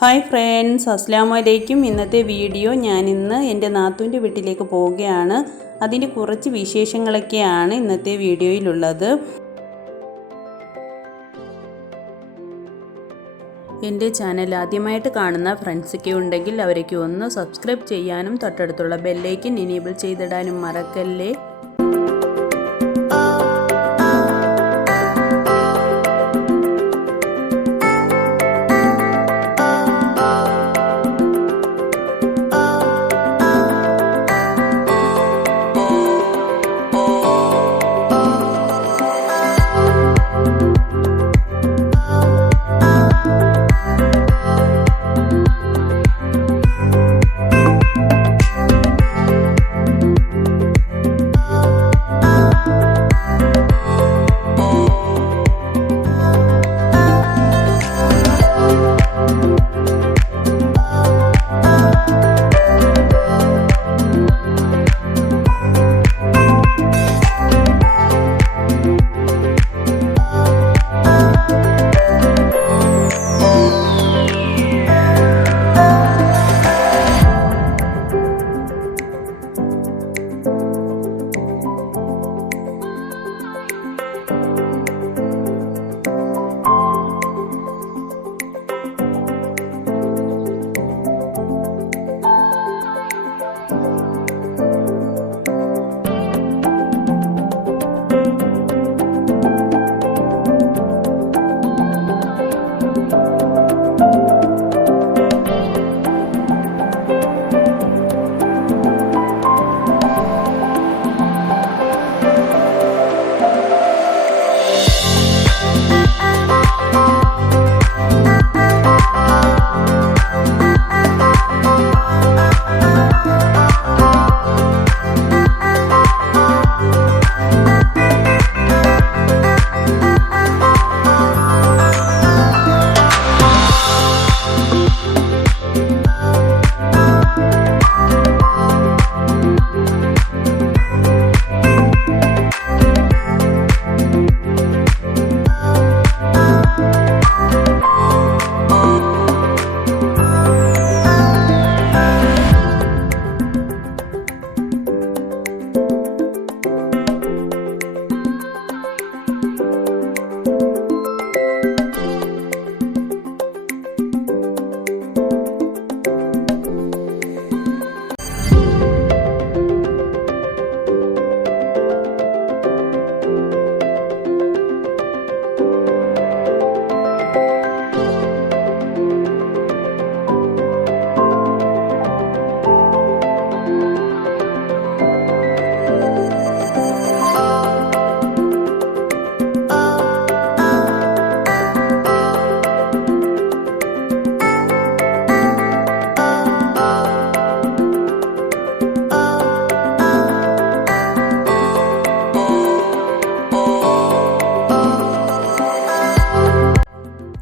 Hi friends, അസ്സലാമു അലൈക്കും. ഇന്നത്തെ വീഡിയോ ഞാനിന്ന് എൻ്റെ നാത്തൂൻ്റെ വീട്ടിലേക്ക് പോവുകയാണ്. അതിൻ്റെ കുറച്ച് വിശേഷങ്ങളൊക്കെയാണ് ഇന്നത്തെ വീഡിയോയിലുള്ളത്. എൻ്റെ ചാനൽ ആദ്യമായിട്ട് കാണുന്ന ഫ്രണ്ട്സൊക്കെ ഉണ്ടെങ്കിൽ അവരൊക്കെ ഒന്ന് സബ്സ്ക്രൈബ് ചെയ്യാനും തൊട്ടടുത്തുള്ള ബെല്ലൈക്കൻ എനേബിൾ ചെയ്തിടാനും മറക്കല്ലേ.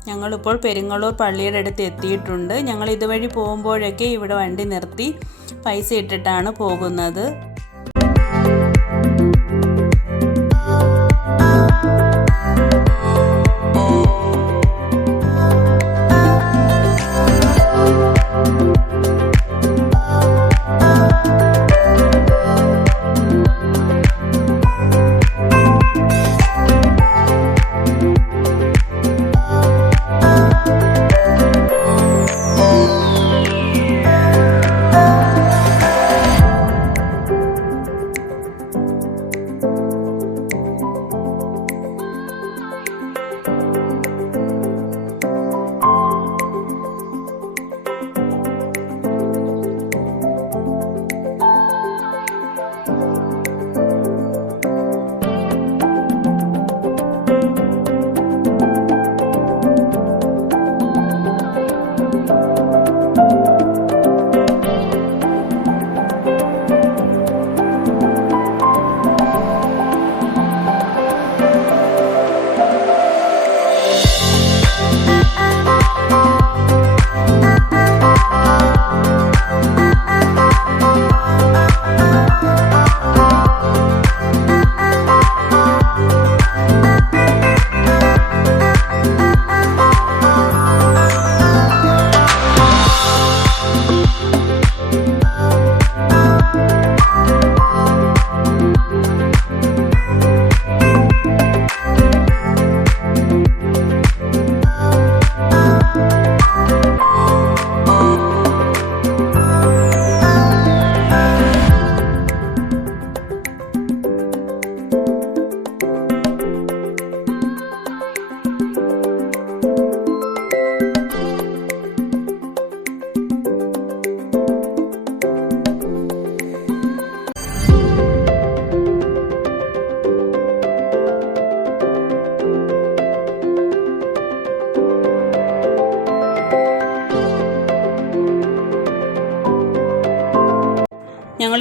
ഞങ്ങളിപ്പോൾ പെരുങ്ങളൂർ പള്ളിയുടെ അടുത്ത് എത്തിയിട്ടുണ്ട്. ഞങ്ങൾ ഇതുവഴി പോകുമ്പോഴൊക്കെ ഇവിടെ വണ്ടി നിർത്തി പൈസ ഇട്ടിട്ടാണ് പോകുന്നത്.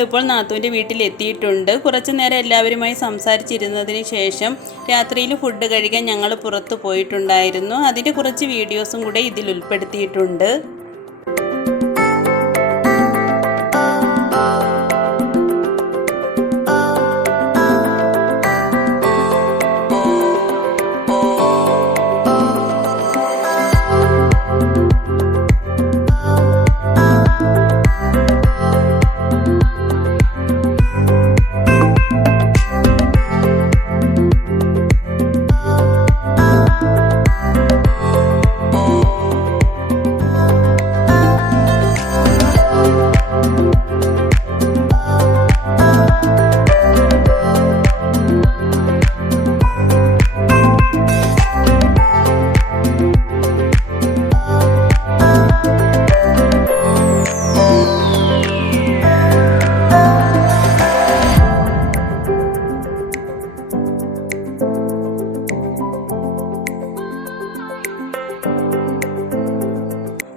ഞങ്ങളിപ്പോൾ നാത്തൂൻ്റെ വീട്ടിലെത്തിയിട്ടുണ്ട്. കുറച്ച് നേരം എല്ലാവരുമായി സംസാരിച്ചിരുന്നതിന് ശേഷം രാത്രിയിൽ ഫുഡ് കഴിക്കാൻ ഞങ്ങൾ പുറത്തു പോയിട്ടുണ്ടായിരുന്നു. അതിൻ്റെ കുറച്ച് വീഡിയോസും കൂടെ ഇതിൽ ഉൾപ്പെടുത്തിയിട്ടുണ്ട്.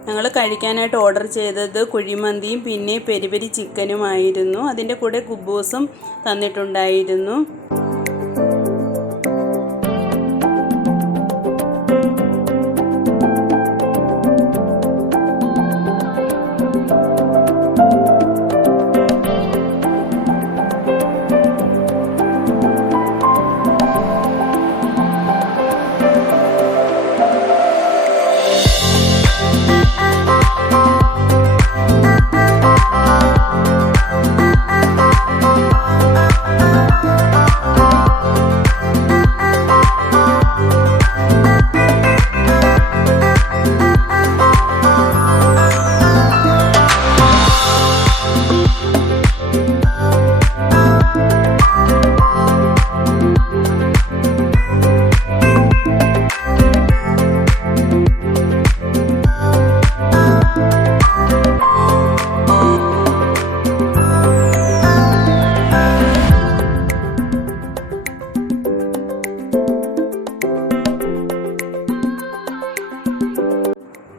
ഞങ്ങൾ കഴിക്കാനായിട്ട് ഓർഡർ ചെയ്തത് കുഴിമന്തിയും പിന്നെ പെരി പെരി ചിക്കനുമായിരുന്നു. അതിൻ്റെ കൂടെ കുബൂസും തന്നിട്ടുണ്ടായിരുന്നു.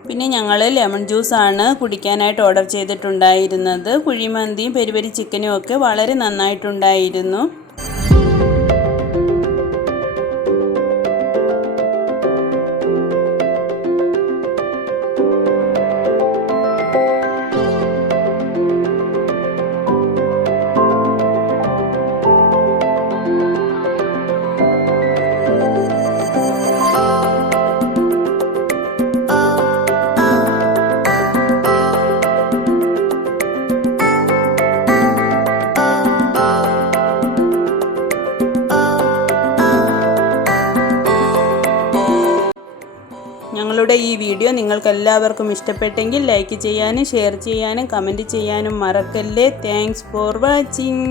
പിന്നെ ഞങ്ങൾ ലെമൺ ജ്യൂസാണ് കുടിക്കാനായിട്ട് ഓർഡർ ചെയ്തിട്ടുണ്ടായിരുന്നത്. കുഴിമന്തിയും പെരി പെരി ചിക്കനും ഒക്കെ വളരെ നന്നായിട്ടുണ്ടായിരുന്നു. ഞങ്ങളുടെ ഈ വീഡിയോ നിങ്ങൾക്കെല്ലാവർക്കും ഇഷ്ടപ്പെട്ടെങ്കിൽ ലൈക്ക് ചെയ്യാനും ഷെയർ ചെയ്യാനും കമൻറ്റ് ചെയ്യാനും മറക്കല്ലേ. Thanks for watching.